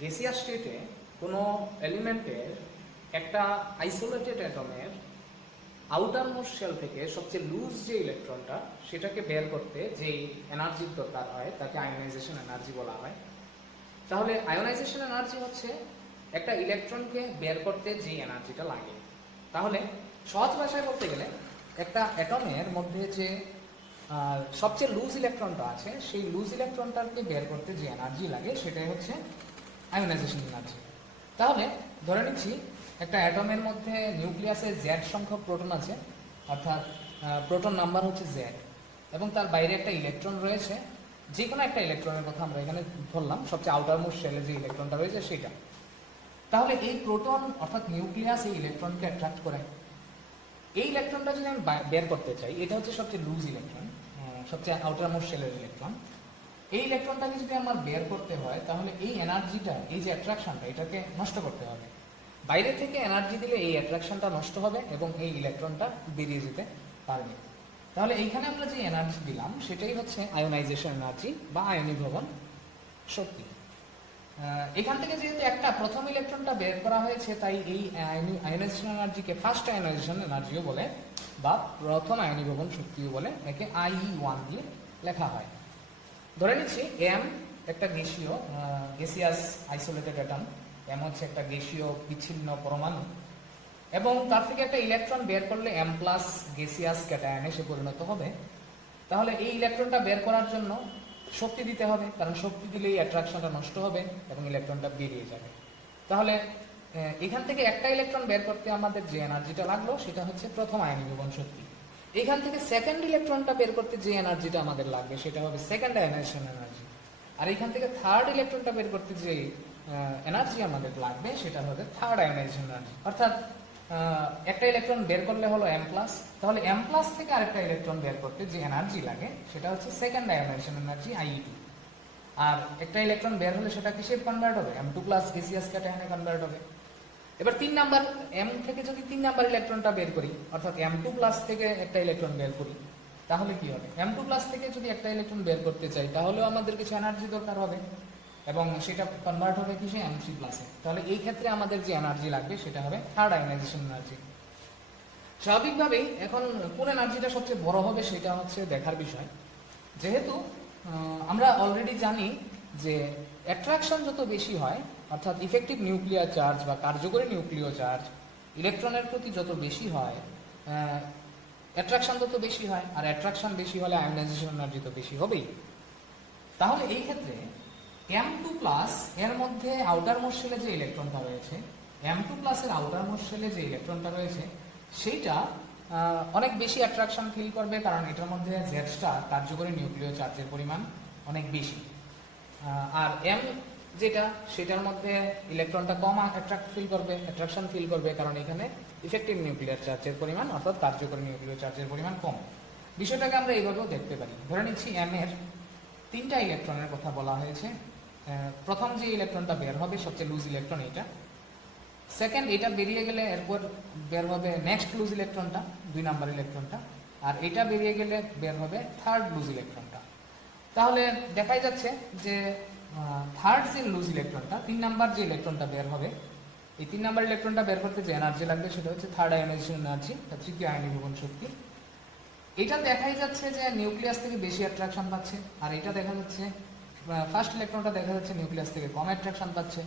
Gaseous স্টেটে কোনো এলিমেন্টের একটা আইসোলেটেড অ্যাটমের আউটার মোস্ট শেল থেকে সবচেয়ে লুজ যে ইলেকট্রনটা সেটাকে বের করতে যেই এনার্জির দরকার হয় তাকে আয়োনাইজেশন এনার্জি বলা হয়। তাহলে আয়োনাইজেশন এনার্জি হচ্ছে একটা ইলেকট্রনকে বের করতে যে এনার্জিটা লাগে। তাহলে সহজ ভাষায় বলতে গেলে একটা অ্যাটমের মধ্যে যে সবচেয়ে লুজ ইলেকট্রনটা আছে সেই লুজ ইলেকট্রনটাকে বের করতে যে এনার্জি লাগে সেটাই হচ্ছে আয়োনাইজেশন এনার্জি। তাহলে ধরে নিচ্ছি একটা অ্যাটমের মধ্যে নিউক্লিয়াসে জেড সংখ্যক প্রোটন আছে, অর্থাৎ প্রোটন নাম্বার হচ্ছে জেড, এবং তার বাইরে একটা ইলেকট্রন রয়েছে, যে কোনো একটা ইলেকট্রনের কথা আমরা এখানে ধরলাম, সবচেয়ে আউটার মোস্ট শেলে যে ইলেকট্রনটা রয়েছে সেটা। তাহলে এই প্রোটন অর্থাৎ নিউক্লিয়াস এই ইলেকট্রনকে অ্যাট্রাক্ট করে। এই ইলেকট্রনটা যদি আমি বের করতে চাই, এটা হচ্ছে সবচেয়ে লুজ ইলেকট্রন, সবচেয়ে আউটার মোস্ট শেলের ইলেকট্রন। এই ইলেকট্রনটাকে যদি আমার বের করতে হয় তাহলে এই এনার্জিটা, এই যে অ্যাট্রাকশনটা, এটাকে নষ্ট করতে হবে। বাইরে থেকে এনার্জি দিলে এই অ্যাট্রাকশনটা নষ্ট হবে এবং এই ইলেকট্রনটা বেরিয়ে যেতে পারবে। তাহলে এইখানে আমরা যে এনার্জি দিলাম সেটাই হচ্ছে আয়োনাইজেশন এনার্জি বা আয়নীভবন শক্তি। এখান থেকে যেহেতু একটা প্রথম ইলেকট্রনটা বের করা হয়েছে, তাই এই আয়োনাইজেশন এনার্জিকে ফার্স্ট আয়োনাইজেশন এনার্জিও বলে বা প্রথম আয়নীভবন শক্তিও বলে। একে IE1 দিয়ে লেখা হয়। ধরে নিচ্ছি এম একটা গ্যাসিয়াস আইসোলেটেড অ্যাটম, এম হচ্ছে একটা গ্যাসীয় বিচ্ছিন্ন পরমাণু, এবং তার থেকে একটা ইলেকট্রন বের করলে এম প্লাস গ্যাসিয়াস ক্যাটায়নে সে পরিণত হবে। তাহলে এই ইলেকট্রনটা বের করার জন্য শক্তি দিতে হবে, কারণ শক্তি দিলে এই অ্যাট্রাকশনটা নষ্ট হবে এবং ইলেকট্রনটা বেরিয়ে যাবে। তাহলে এখান থেকে একটা ইলেকট্রন বের করতে আমাদের যে এনার্জিটা লাগলো সেটা হচ্ছে প্রথম আয়নীভবন শক্তি। এখান থেকে সেকেন্ড ইলেকট্রনটা বের করতে যে এনার্জিটা আমাদের লাগবে সেটা হবে সেকেন্ড আয়োনাইজেশন এনার্জি। আর এখান থেকে থার্ড ইলেকট্রনটা বের করতে যে এনার্জি আমাদের লাগবে সেটা হবে থার্ড আয়োনাইজেশন এনার্জি। অর্থাৎ একটা ইলেকট্রন বের করলে হলো এম প্লাস, তাহলে এম প্লাস থেকে আরেকটা ইলেকট্রন বের করতে যে এনার্জি লাগে সেটা হচ্ছে সেকেন্ড আয়োনাইজেশন এনার্জি IE2। আর একটা ইলেকট্রন বের হলে সেটা কিসে কনভার্ট হবে? M2 প্লাস গ্যাসিয়াস ক্যাটায়নে কনভার্ট হবে। এবার 3 নাম্বার, এম থেকে যদি 3 নাম্বার ইলেকট্রনটা বের করি, অর্থাৎ M2 প্লাস থেকে একটা ইলেকট্রন বের করি, তাহলে কি হবে? M2 প্লাস থেকে যদি একটা ইলেকট্রন বের করতে চাই তাহলেও আমাদের কিছু এনার্জি দরকার হবে এবং সেটা কনভার্ট হবে কিসে? M3 প্লাসে। তাহলে এই ক্ষেত্রে আমাদের যে এনার্জি লাগবে সেটা হবে থার্ড আয়োনাইজেশন এনার্জি। স্বাভাবিকভাবেই এখন কোন এনার্জিটা সবচেয়ে বড় হবে সেটা হচ্ছে দেখার বিষয়। যেহেতু আমরা অলরেডি জানি যে অ্যাট্রাকশন যত বেশি হয়, অর্থাৎ ইফেক্টিভ নিউক্লিয়ার চার্জ বা কার্যকরী নিউক্লিয় চার্জ ইলেকট্রনের প্রতি যত বেশি হয়, অ্যাট্রাকশন তত বেশি হয়, আর অ্যাট্রাকশন বেশি হলে আয়োনাইজেশন এনার্জি তো বেশি হবেই। তাহলে এই ক্ষেত্রে M2 প্লাস এর মধ্যে আউটার মোস্ট শেলে যে ইলেকট্রনটা রয়েছে, M2 প্লাসের আউটার মোস্ট শেলে যে ইলেকট্রনটা রয়েছে সেইটা অনেক বেশি অ্যাট্রাকশন ফিল করবে, কারণ এটার মধ্যে জেড স্টার কার্যকরী নিউক্লিয় চার্জের পরিমাণ অনেক বেশি। আর এম যেটা, সেটার মধ্যে ইলেকট্রনটা কম অ্যাট্রাকশন ফিল করবে, কারণ এখানে ইফেক্টিভ নিউক্লিয়ার চার্জের পরিমাণ অর্থাৎ কার্যকরী নিউক্লিয় চার্জের পরিমাণ কম। বিষয়টাকে আমরা এইভাবেও দেখতে পারি। ধরে নিচ্ছি এম এর 3টা ইলেকট্রনের কথা বলা হয়েছে। প্রথম যে ইলেকট্রনটা বের হবে সবচেয়ে লুজ ইলেকট্রন এটা, সেকেন্ড এটা বেরিয়ে গেলে এরপর বের হবে নেক্সট লুজ ইলেকট্রনটা, 2 নাম্বার ইলেকট্রনটা, আর এটা বেরিয়ে গেলে বের হবে থার্ড লুজ ইলেকট্রনটা। তাহলে দেখাই যাচ্ছে যে থার্ড যে লুজ ইলেকট্রনটা, 3 নাম্বার যে ইলেকট্রনটা বের হবে, এই 3 নাম্বার ইলেকট্রনটা বের করতে যে এনার্জি লাগবে সেটা হচ্ছে থার্ড আয়োনাইজেশন এনার্জি বা তৃতীয় আয়নীভবন শক্তি। এটা দেখাই যাচ্ছে যে নিউক্লিয়াস থেকে বেশি অ্যাট্রাকশন পাচ্ছে, আর এটা দেখা যাচ্ছে ফার্স্ট ইলেকট্রনটা দেখা যাচ্ছে নিউক্লিয়াস থেকে কম অ্যাট্রাকশন পাচ্ছে।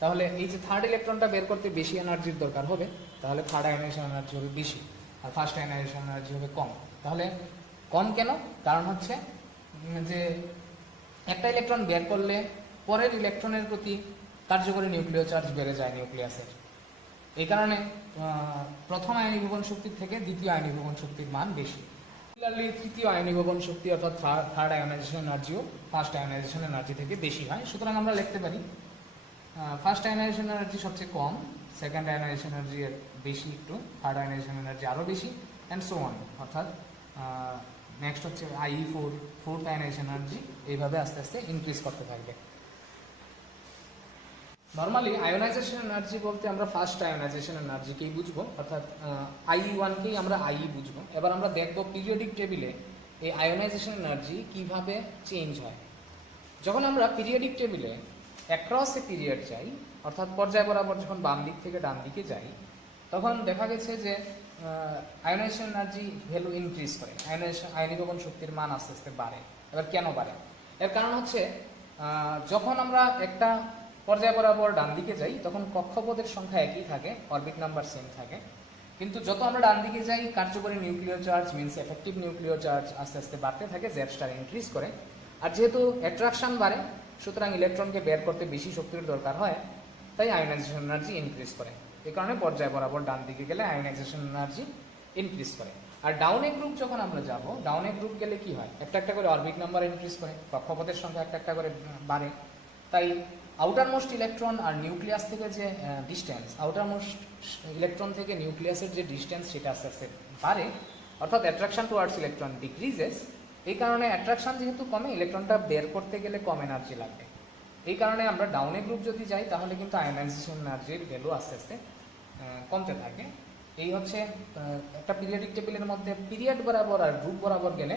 তাহলে এই যে থার্ড ইলেকট্রনটা বের করতে বেশি এনার্জির দরকার হবে, তাহলে থার্ড আয়োনাইজেশন এনার্জি হবে বেশি আর ফার্স্ট আয়োনাইজেশন এনার্জি হবে কম। তাহলে কম কেন? কারণ হচ্ছে যে একটা ইলেকট্রন বের করলে পরের ইলেকট্রনের প্রতি কার্যকরী নিউক্লিয় চার্জ বেড়ে যায় নিউক্লিয়াসের। এই কারণে প্রথম আয়নীভবন শক্তির থেকে দ্বিতীয় আয়নীভবন শক্তির মান বেশি। সিমিলারলি তৃতীয় আয়নীভবন শক্তি অর্থাৎ থার্ড আয়োনাইজেশন এনার্জিও ফার্স্ট আয়োনাইজেশন এনার্জি থেকে বেশি হয়। সুতরাং আমরা লিখতে পারি ফার্স্ট আয়োনাইজেশন এনার্জি সবচেয়ে কম, সেকেন্ড আয়োনাইজেশন এনার্জি বেশি একটু, থার্ড আয়োনাইজেশন এনার্জি আরও বেশি, অ্যান্ড সো অন। অর্থাৎ নেক্সট হচ্ছে IE4, ফোর্থ আয়োনাইজেশন এনার্জি, এইভাবে আস্তে আস্তে ইনক্রিজ করতে থাকবে। নর্মালি আয়োনাইজেশন এনার্জি বলতে আমরা ফার্স্ট আয়োনাইজেশন এনার্জিকেই বুঝবো, অর্থাৎ IE1কেই আমরা IE বুঝবো। এবার আমরা দেখবো পিরিয়ডিক টেবিলে এই আয়োনাইজেশন এনার্জি কিভাবে চেঞ্জ হয়। যখন আমরা পিরিয়ডিক টেবিলে অ্যাক্রস এ পিরিয়ড যাই, অর্থাৎ পর্যায় বরাবর যখন বাম দিক থেকে ডান দিকে যাই, তখন দেখা গেছে যে আয়োনাইজেশন এনার্জি ভ্যালু ইনক্রিজ করে, আয়নীভবন শক্তির মান আস্তে আস্তে বাড়ে। এবার কেন বাড়ে? এর কারণ হচ্ছে যখন আমরা একটা পর্যায় বরাবর ডান দিকে যাই তখন কক্ষপথের সংখ্যা একই থাকে, অরবিট নাম্বার সেম থাকে, কিন্তু যত আমরা ডান দিকে যাই কার্যকরী nuclear charge means effective nuclear charge আস্তে আস্তে বাড়তে থাকে, জেড স্টার ইনক্রিজ করে। আর যেহেতু অ্যাট্রাকশন বাড়ে, সুতরাং ইলেকট্রনকে বের করতে বেশি শক্তির দরকার হয়, তাই আয়োনাইজেশন এনার্জি ইনক্রিজ করে। এই কারণে পর্যায় বরাবর ডান দিকে গেলে আয়োনাইজেশন এনার্জি ইনক্রিজ করে। আর ডাউনে গ্রুপ যখন আমরা যাব, ডাউনে গ্রুপ গেলে কি হয়, একটা একটা করে অরবিট নাম্বার ইনক্রিজ করে, কক্ষপথের সংখ্যা একটা একটা করে বাড়ে। তাই আউটার মোস্ট ইলেকট্রন আর নিউক্লিয়াস থেকে যে ডিস্টেন্স, আউটার মোস্ট ইলেকট্রন থেকে নিউক্লিয়াসের যে ডিস্টেন্স সেটা আস্তে আস্তে বাড়ে, অর্থাৎ অ্যাট্রাকশন টুয়ার্ডস ইলেকট্রন ডিক্রিজেস। এই কারণে অ্যাট্রাকশন যেহেতু কমে, ইলেকট্রনটা বের করতে গেলে কম এনার্জি লাগবে। এই কারণে আমরা ডাউনে গ্রুপ যদি যাই তাহলে কিন্তু আয়োনাইজেশন এনার্জির ভ্যালু আস্তে আস্তে কমতে থাকে। এই হচ্ছে একটা পিরিয়ডিক টেবিলের মধ্যে পিরিয়ড বরাবর আর গ্রুপ বরাবর গেলে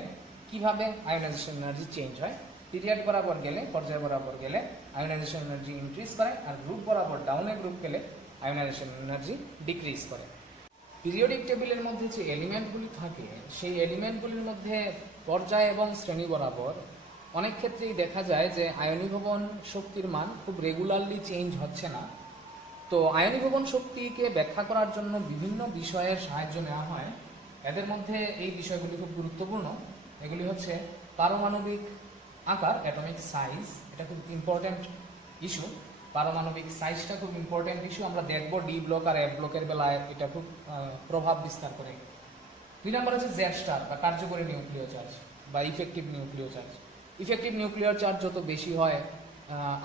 কিভাবে আয়োনাইজেশন এনার্জি চেঞ্জ হয়। পিরিয়ড বরাবর গেলে, পর্যায় বরাবর গেলে আয়োনাইজেশন এনার্জি ইনক্রিজ করে, আর গ্রুপ বরাবর ডাউনে গ্রুপ গেলে আয়োনাইজেশন এনার্জি ডিক্রিজ করে। পিরিয়ডিক টেবিলের মধ্যে যে এলিমেন্টগুলি থাকে, সেই এলিমেন্টগুলির মধ্যে পর্যায় এবং শ্রেণী বরাবর অনেক ক্ষেত্রেই দেখা যায় যে আয়নীভবন শক্তির মান খুব রেগুলারলি চেঞ্জ হচ্ছে না। তো আয়নীভবন শক্তিকে ব্যাখ্যা করার জন্য বিভিন্ন বিষয়ের সাহায্য নেওয়া হয়। এদের মধ্যে এই বিষয়গুলি খুব গুরুত্বপূর্ণ। এগুলি হচ্ছে পারমাণবিক আকার, অ্যাটমিক সাইজ, এটা খুব ইম্পর্ট্যান্ট ইস্যু। পারমাণবিক সাইজটা খুব ইম্পর্ট্যান্ট ইস্যু। আমরা দেখব ডি ব্লক আর এফ ব্লকের বেলায় এটা খুব প্রভাব বিস্তার করে। 2 নম্বর হচ্ছে জেড স্টার বা কার্যকরী নিউক্লিয় চার্জ বা ইফেক্টিভ নিউক্লিয় চার্জ। ইফেক্টিভ নিউক্লিয়ার চার্জ যত বেশি হয়,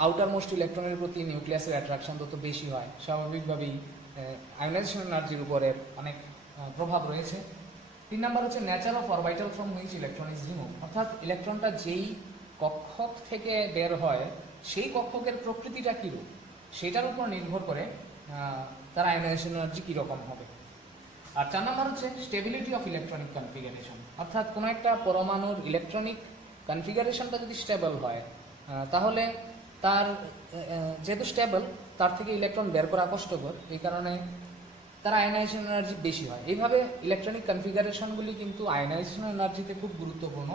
আউটার মোস্ট ইলেকট্রনের প্রতি নিউক্লিয়াসের অ্যাট্রাকশন তত বেশি হয়, স্বাভাবিকভাবেই আয়োনাইজেশন এনার্জির উপরে অনেক প্রভাব রয়েছে। 3 নম্বর হচ্ছে nature of orbital from which electron is remove, অর্থাৎ ইলেকট্রনটা যেই কক্ষক থেকে বের হয় সেই কক্ষকের প্রকৃতিটা কীরূপ, সেটার উপর নির্ভর করে তার আয়োনাইজেশন এনার্জি কীরকম হবে। আর 4 নম্বর হচ্ছে স্টেবিলিটি অফ ইলেকট্রনিক কনফিগারেশন, অর্থাৎ কোনো একটা পরমাণুর ইলেকট্রনিক কনফিগারেশনটা যদি স্টেবল হয় তাহলে তার যেহেতু স্টেবল, তার থেকে ইলেকট্রন বের করা কষ্টকর, এই কারণে তার আয়োনাইজেশন এনার্জি বেশি হয়। এইভাবে ইলেকট্রনিক কনফিগারেশনগুলি কিন্তু আয়োনাইজেশন এনার্জিতে খুব গুরুত্বপূর্ণ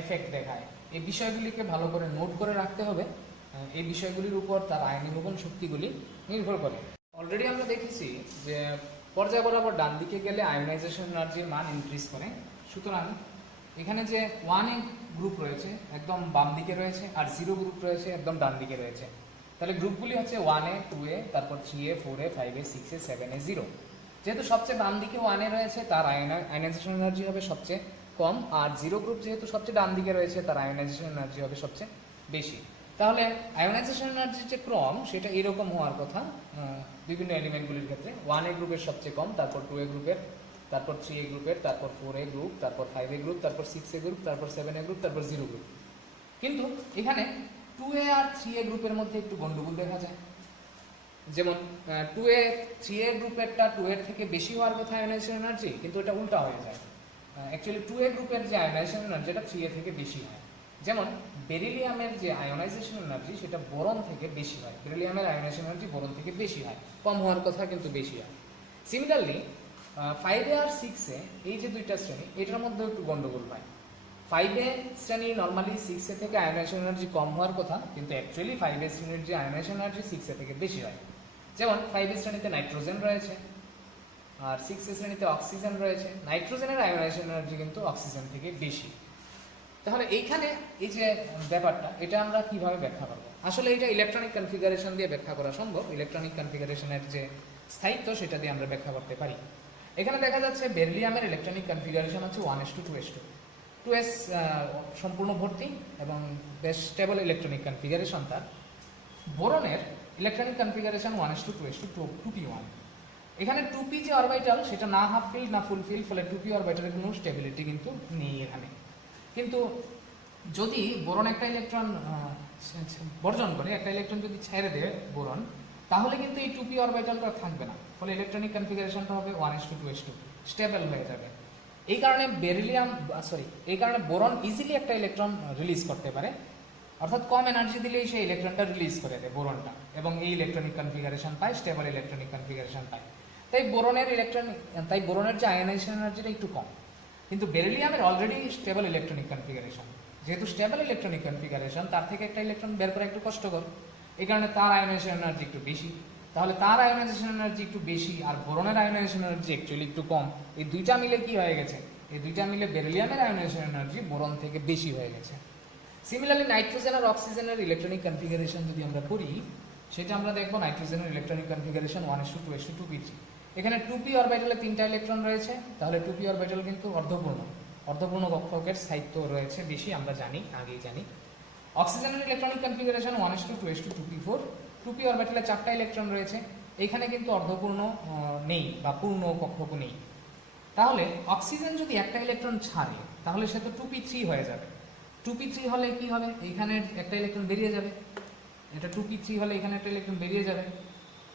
এফেক্ট দেখায়। এই বিষয়গুলিকে ভালো করে নোট করে রাখতে হবে। এই বিষয়গুলির উপর তার আয়নীভবন শক্তিগুলি নির্ভর করে। অলরেডি আমরা দেখেছি যে পর্যায় বরাবর ডান দিকে গেলে আয়োনাইজেশন এনার্জির মান ইনক্রিজ করে। সুতরাং এখানে যে 1A গ্রুপ রয়েছে একদম বাম দিকে রয়েছে, আর 0 গ্রুপ রয়েছে একদম ডান দিকে রয়েছে। তাহলে গ্রুপগুলি হচ্ছে 1A, 2A, তারপর 3A, 4A, 5A, 6A, 7A, 0। যেহেতু সবচেয়ে বাম দিকে 1A রয়েছে, তার আয়োনাইজেশন এনার্জি হবে সবচেয়ে কম, আর 0 গ্রুপ যেহেতু সবচেয়ে ডান দিকে রয়েছে, তার আয়োনাইজেশন এনার্জি হবে সবচেয়ে বেশি। তাহলে আয়োনাইজেশন এনার্জির যে ক্রম সেটা এরকম হওয়ার কথা বিভিন্ন এলিমেন্টগুলির ক্ষেত্রে। 1A গ্রুপের সবচেয়ে কম, তারপর 2A গ্রুপের, তারপর 3A গ্রুপের, তারপর 4A গ্রুপ, তারপর 5A গ্রুপ, তারপর 6A গ্রুপ, তারপর 7A গ্রুপ, তারপর 0 গ্রুপ। কিন্তু এখানে 2A আর 3A গ্রুপের মধ্যে একটু গন্ডগোল দেখা যায়। যেমন 2A 3A গ্রুপেরটা 2 এর থেকে বেশি হওয়ার কথা আয়োনাইজেশন এনার্জি, কিন্তু এটা উল্টা হয়ে যায়। অ্যাকচুয়ালি 2A গ্রুপের যে আয়োনাইজেশন এনার্জি এটা 3A থেকে বেশি হয়। যেমন বেরিলিয়ামের যে আয়োনাইজেশন এনার্জি সেটা বোরন থেকে বেশি হয়, বেরিলিয়ামের আয়োনাইজেশন এনার্জি বোরন থেকে বেশি হয়, কম হওয়ার কথা কিন্তু বেশি হয়। সিমিলারলি 5A আর 6A এই যে দুইটা শ্রেণী, এটার মধ্যে একটু গন্ডগোল হয়। 5A শ্রেণী নর্মালি 6A থেকে আয়োনাইজেশন এনার্জি কম হওয়ার কথা, কিন্তু অ্যাকচুয়ালি 5A শ্রেণীর যে আয়োনাইজেশন এনার্জি 6A থেকে বেশি হয়। যেমন 5A শ্রেণীতে নাইট্রোজেন রয়েছে আর 6A শ্রেণীতে অক্সিজেন রয়েছে। নাইট্রোজেনের আয়োনাইজেশন এনার্জি কিন্তু অক্সিজেন থেকে বেশি। তাহলে এইখানে এই যে ব্যাপারটা, এটা আমরা কিভাবে ব্যাখ্যা করব? আসলে এটা ইলেকট্রনিক কনফিগারেশন দিয়ে ব্যাখ্যা করা সম্ভব। ইলেকট্রনিক কনফিগারেশনের যে স্থায়িত্ব সেটা দিয়ে আমরা ব্যাখ্যা করতে পারি। এখানে দেখা যাচ্ছে বেরিলিয়ামের ইলেকট্রনিক কনফিগারেশন হচ্ছে 1s2 2s2, 2s সম্পূর্ণ ভর্তি এবং বেশ স্টেবল ইলেকট্রনিক কনফিগারেশন তার। বোরনের electronic configuration 1s2 2s2 2p1। এখানে 2p যে অরবিটাল সেটা না হাফ ফিল্ড না ফুল ফিল্ড, ফলে 2p অরবিটালের কোনো স্টেবিলিটি কিন্তু নেই এখানে। কিন্তু যদি বোরন একটা ইলেকট্রন বর্জন করে, একটা ইলেকট্রন যদি ছেড়ে দেয় বোরন, তাহলে কিন্তু এই 2p অরবিটালটা থাকবে না, ফলে ইলেকট্রনিক কনফিগারেশনটা হবে 1s2 2s2, স্টেবল হয়ে যাবে। এই কারণে বোরন ইজিলি একটা ইলেকট্রন রিলিজ করতে পারে, অর্থাৎ কম এনার্জি দিলেই সেই ইলেকট্রনটা রিলিজ করে দেয় বোরনটা, এবং এই ইলেকট্রনিক কনফিগারেশন পায়, স্টেবল ইলেকট্রনিক কনফিগারেশন পায়। তাই বোরনের যে আয়নাইজেশন এনার্জিটা একটু কম, কিন্তু বেরিলিয়ামের অলরেডি স্টেবল ইলেকট্রনিক কনফিগারেশন। যেহেতু স্টেবল ইলেকট্রনিক কনফিগারেশন, তার থেকে একটা ইলেকট্রন বের করা একটু কষ্টকর, এই কারণে তার আয়নাইজেশন এনার্জি একটু বেশি। তাহলে তার আয়নাইজেশন এনার্জি একটু বেশি আর বোরনের আয়নাইজেশন এনার্জি অ্যাকচুয়ালি একটু কম। এই দুইটা মিলে কি হয়ে গেছে, এই দুইটা মিলে বেরিলিয়ামের আয়নাইজেশন এনার্জি বোরন থেকে বেশি হয়ে গেছে। সিমিলারলি নাইট্রোজেন আর অক্সিজেনের ইলেকট্রনিক কনফিগারেশন যদি আমরা করি, সেটা আমরা দেখবো নাইট্রোজেনের ইলেকট্রনিক কনফিগারেশন 1s2 এখানে 2p অরবিটালে 3টা ইলেকট্রন রয়েছে, তাহলে 2p অরবিটাল কিন্তু অর্ধপূর্ণ কক্ষকের স্থায়িত্ব রয়েছে বেশি, আমরা জানি, আগেই জানি। অক্সিজেনের ইলেকট্রনিক কনফিগারেশন 1s2 2p অরবিটালে 4টা ইলেকট্রন রয়েছে, এইখানে কিন্তু অর্ধপূর্ণ নেই বা পূর্ণ কক্ষক নেই। তাহলে অক্সিজেন যদি একটা ইলেকট্রন ছাড়ে, তাহলে সে তো 2p3 হয়ে যাবে। 2p3 হলে কি হবে, এইখানে একটা ইলেকট্রন বেরিয়ে যাবে, এটা 2p3 হলে এখানে একটা ইলেকট্রন বেরিয়ে যাবে,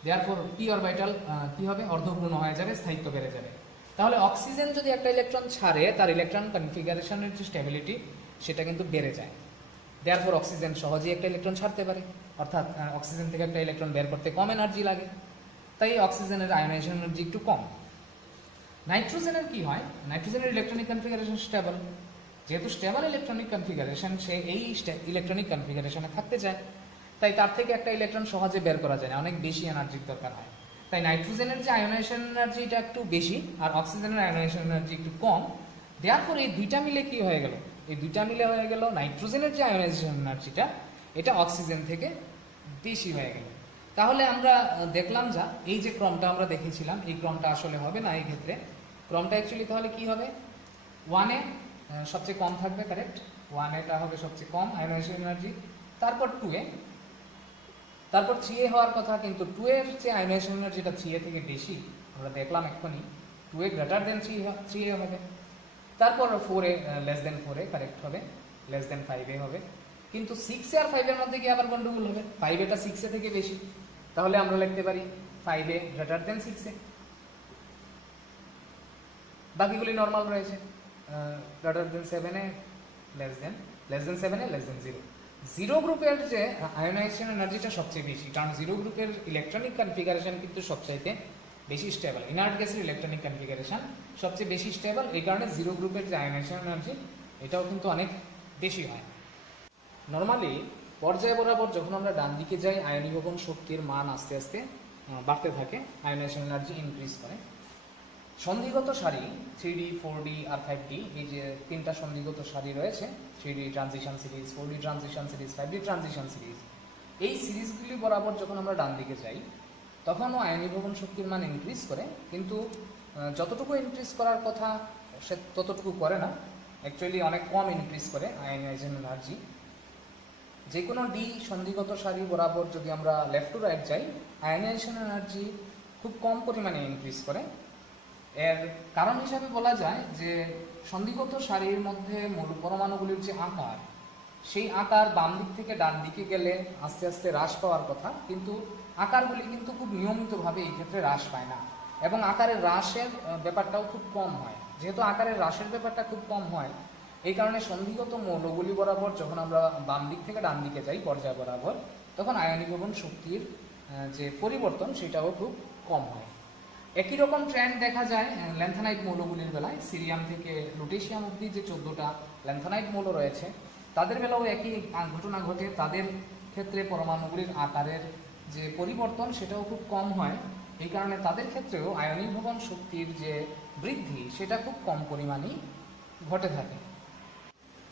দেয়ারফর p অরবিটাল কি হবে, অর্ধপূর্ণ হয়ে যাবে, স্থায়িত্ব বেড়ে যাবে। তাহলে অক্সিজেন যদি একটা ইলেকট্রন ছাড়ে, তার ইলেকট্রন কনফিগারেশনের যে স্টেবিলিটি সেটা কিন্তু বেড়ে যায়। দেয়ারফর অক্সিজেন সহজেই একটা ইলেকট্রন ছাড়তে পারে, অর্থাৎ অক্সিজেন থেকে একটা ইলেকট্রন বের করতে কম এনার্জি লাগে, তাই অক্সিজেনের আয়নাইজেশন এনার্জি একটু কম। নাইট্রোজেনের কি হয়, নাইট্রোজেনের ইলেকট্রনিক কনফিগারেশন স্টেবল, যেহেতু স্টেবল ইলেকট্রনিক কনফিগারেশন, সে এই ইলেকট্রনিক কনফিগারেশনে থাকতে চায়, তাই তার থেকে একটা ইলেকট্রন সহজে বের করা যায় না, অনেক বেশি এনার্জির দরকার হয়। তাই নাইট্রোজেনের যে আয়নাইজেশন এনার্জিটা একটু বেশি আর অক্সিজেনের আয়নাইজেশন এনার্জি একটু কম। দেয়ারফর এই দুইটা মিলে কি হয়ে গেল, এই দুইটা মিলে হয়ে গেল নাইট্রোজেনের যে আয়নাইজেশন এনার্জিটা, এটা অক্সিজেন থেকে বেশি হয়ে গেল। তাহলে আমরা দেখলাম যা এই যে ক্রমটা আমরা দেখেছিলাম, এই ক্রমটা আসলে হবে না এই ক্ষেত্রে। ক্রমটা অ্যাকচুয়ালি তাহলে কি হবে, 1 সবচেয়ে কম থাকবে, কারেক্ট, 1টা হবে সবচেয়ে কম আয়নাইজেশন এনার্জি, তারপর 2 তারপর 3 হওয়ার কথা, কিন্তু 2 এর যে আয়নাইজেশন এনার্জিটা 3 থেকে বেশি, আমরা দেখলাম এক্ষুনি 2 গ্রেটার দেন 3 হবে, তারপর 4 লেস দেন 4 কারেক্ট হবে, লেস দেন 5 হবে। কিন্তু 6 আর 5 এর মধ্যে কি আবার গন্ডগোল হবে, 5 এটা 6 থেকে বেশি, তাহলে আমরা লিখতে পারি 5 গ্রেটার দেন 6। বাকিগুলি নরমাল রয়েছে, greater than 7 less than 7 less than 0। 0 গ্রুপের যে আয়নাইজেশন এনার্জিটা সবচেয়ে বেশি, কারণ 0 গ্রুপের ইলেকট্রনিক কনফিগারেশন কিন্তু সবচাইতে বেশি স্টেবল, ইনার্ট গ্যাসের ইলেকট্রনিক কনফিগারেশন সবচেয়ে বেশি স্টেবল, এই কারণে 0 গ্রুপের যে আয়নাইজেশন এনার্জি এটাও কিন্তু অনেক বেশি হয়। নর্মালি পর্যায় বরাবর যখন আমরা ডান দিকে যাই, আয়নীভবন শক্তির মান আস্তে আস্তে বাড়তে থাকে, আয়নাইজেশন এনার্জি ইনক্রিজ করে। সন্ধিগত সারি 3D 4D আর 5D, এই যে 3টা সন্ধিগত সারি রয়েছে, 3D transition series, 4D transition series, 5D transition series, এই সিরিজগুলি বরাবর যখন আমরা ডান দিকে যাই, তখনও আয়নীভবন শক্তির মান ইনক্রিজ করে, কিন্তু যতটুকু ইনক্রিজ করার কথা সে ততটুকু করে না, অ্যাকচুয়ালি অনেক কম ইনক্রিজ করে আয়নাইজেশন এনার্জি। যে কোনো ডি সন্ধিগত সারি বরাবর যদি আমরা লেফট টু রাইট যাই, আয়নাইজেশন এনার্জি খুব কম পরিমাণে ইনক্রিজ করে। এর কারণ হিসাবে বলা যায় যে সন্ধিগত সারির মধ্যে মূল পরমাণুগুলির যে আকার, সেই আকার বাম দিক থেকে ডান দিকে গেলে আস্তে আস্তে হ্রাস পাওয়ার কথা, কিন্তু আকারগুলি কিন্তু খুব নিয়মিতভাবে এই ক্ষেত্রে হ্রাস পায় না, এবং আকারের হ্রাসের ব্যাপারটাও খুব কম হয়। যেহেতু আকারের হ্রাসের ব্যাপারটা খুব কম হয়, এই কারণে সন্ধিগত মৌলগুলি বরাবর যখন আমরা বাম দিক থেকে ডান দিকে যাই পর্যায় বরাবর, তখন আয়নীভবন শক্তির যে পরিবর্তন সেটাও খুব কম হয়। একই রকম ট্রেন্ড দেখা যায় ল্যান্থানাইট মৌলগুলির বেলায়। সিরিয়াম থেকে লুটেশিয়াম অবধি যে 14টা ল্যান্থানাইট মৌল রয়েছে, তাদের বেলাও একই ঘটনা ঘটে। তাদের ক্ষেত্রে পরমাণুগুলির আকারের যে পরিবর্তন সেটাও খুব কম হয়, এই কারণে তাদের ক্ষেত্রেও আয়নীভবন শক্তির যে বৃদ্ধি সেটা খুব কম পরিমাণেই ঘটে থাকে।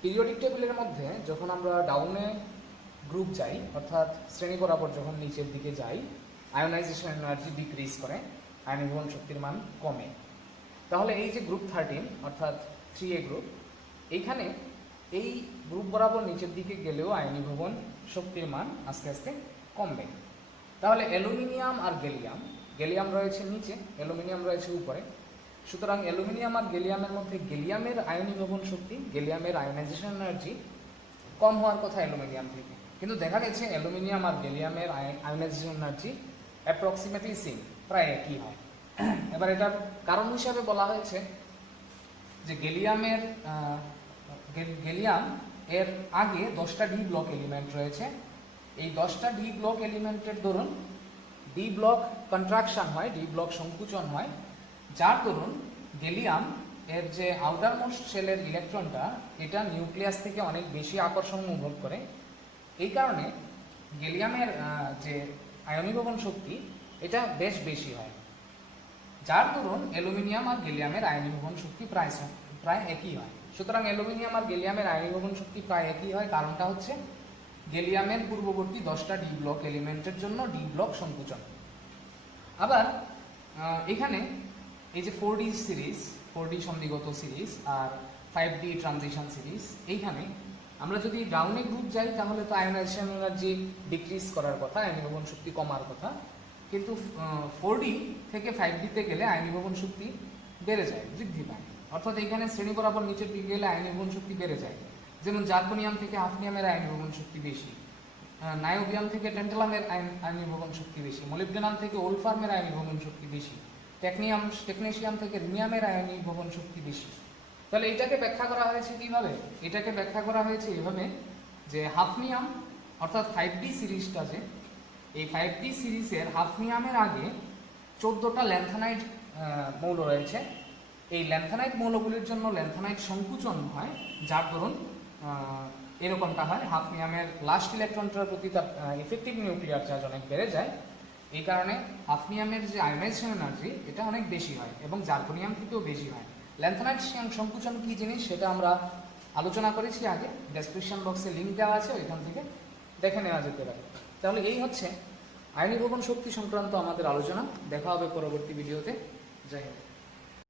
পিরিয়ডিক টেবিলের মধ্যে যখন আমরা ডাউনে গ্রুপ যাই, অর্থাৎ শ্রেণী বরাবর যখন নিচের দিকে যাই, আয়োনাইজেশন এনার্জি ডিক্রিজ করে, আয়নীভবন শক্তির মান কমে। তাহলে এই যে গ্রুপ 13 অর্থাৎ 3A গ্রুপ, এইখানে এই গ্রুপ বরাবর নিচের দিকে গেলেও আয়নীভবন শক্তির মান আস্তে আস্তে কমবে। তাহলে অ্যালুমিনিয়াম আর গ্যালিয়াম রয়েছে নিচে, অ্যালুমিনিয়াম রয়েছে উপরে। সুতরাং অ্যালুমিনিয়াম আর গ্যালিয়ামের মধ্যে গ্যালিয়ামের আয়নীভবন শক্তি, গ্যালিয়ামের আয়োনাইজেশন এনার্জি কম হওয়ার কথা অ্যালুমিনিয়াম থেকে, কিন্তু দেখা গেছে অ্যালুমিনিয়াম আর গ্যালিয়ামের আয়োনাইজেশন এনার্জি অ্যাপ্রক্সিমেটলি সেম, প্রায় একই হয়। এবার এটার কারণ হিসাবে বলা হয়েছে যে গ্যালিয়াম এর আগে 10টা ডি ব্লক এলিমেন্ট রয়েছে। এই 10টা ডি ব্লক এলিমেন্টের দরুন ডি ব্লক কন্ট্রাকশন হয়, ডি ব্লক সংকুচন হয়, যার দরুন গ্যালিয়াম এর যে আউটার মোস্ট শেলের ইলেকট্রনটা এটা নিউক্লিয়াস থেকে অনেক বেশি আকর্ষণ অনুভব করে। এই কারণে গ্যালিয়ামের যে আয়নীভবন শক্তি এটা বেশ বেশি হয়, যার দরুন অ্যালুমিনিয়াম আর গ্যালিয়ামের আয়নীভবন শক্তি প্রায় একই হয়। সুতরাং অ্যালুমিনিয়াম আর গ্যালিয়ামের আয়নীভবন শক্তি প্রায় একই হয়, কারণটা হচ্ছে গ্যালিয়ামের পূর্ববর্তী 10টা ডি ব্লক এলিমেন্টের জন্য ডি ব্লক সংকুচন। আবার এখানে এই যে 4D সিরিজ, 4D সন্ধিগত সিরিজ আর 5D ট্রানজিশন সিরিজ, এইখানে আমরা যদি ডাউনে গ্রুপ যাই তাহলে তো আয়নাইজেশন এনার্জি ডিক্রিজ করার কথা, আয়নীভবন শক্তি কমার কথা, কিন্তু 4D থেকে 5D তে গেলে আয়নীভবন শক্তি বেড়ে যায়, বৃদ্ধি পায়। অর্থাৎ এখানে শ্রেণী বরাবর নিচের দিকে গেলে আয়নীভবন শক্তি বেড়ে যায়। যেমন জার্কোনিয়াম থেকে হাফনিয়ামের আয়নীভবন শক্তি বেশি, নায়োবিয়াম থেকে ট্যান্টালামের আয়নীভবন শক্তি বেশি, মলিবডেনাম থেকে ওলফার্মের আয়নীভবন শক্তি বেশি, টেকনেশিয়াম থেকে রিনিয়ামের আয়নীভবন শক্তি বেশি। তাহলে এটাকে ব্যাখ্যা করা হয়েছে কিভাবে? এটাকে ব্যাখ্যা করা হয়েছে এভাবে যে হাফনিয়াম অর্থাৎ 5D সিরিজটা, যে এই 5D সিরিজের হাফনিয়ামের আগে 14টা ল্যান্থানাইড মৌল রয়েছে। এই ল্যান্থানাইড মৌলগুলির জন্য ল্যান্থানাইড সংকুচন হয়, যার দরুন এরকমটা হয়, হাফনিয়ামের লাস্ট ইলেকট্রনটার প্রতি তার এফেক্টিভ নিউক্লিয়ার চার্জ অনেক বেড়ে যায়। এই কারণে হাফনিয়ামের যে আয়নাইজেশন এনার্জি এটা অনেক বেশি হয় এবং জার্কোনিয়াম থেকেও বেশি হয়। ল্যান্থানাইড সংকুচন কি জিনিস সেটা আমরা আলোচনা করেছি আগে, ডেসক্রিপশন বক্সে লিঙ্ক দেওয়া আছে, ওইখান থেকে দেখে নেওয়া যেতে পারে। তাহলে এই হচ্ছে আয়নীভবন শক্তি সংক্রান্ত আমাদের আলোচনা। দেখা হবে পরবর্তী ভিডিওতে। জয় হিন্দ।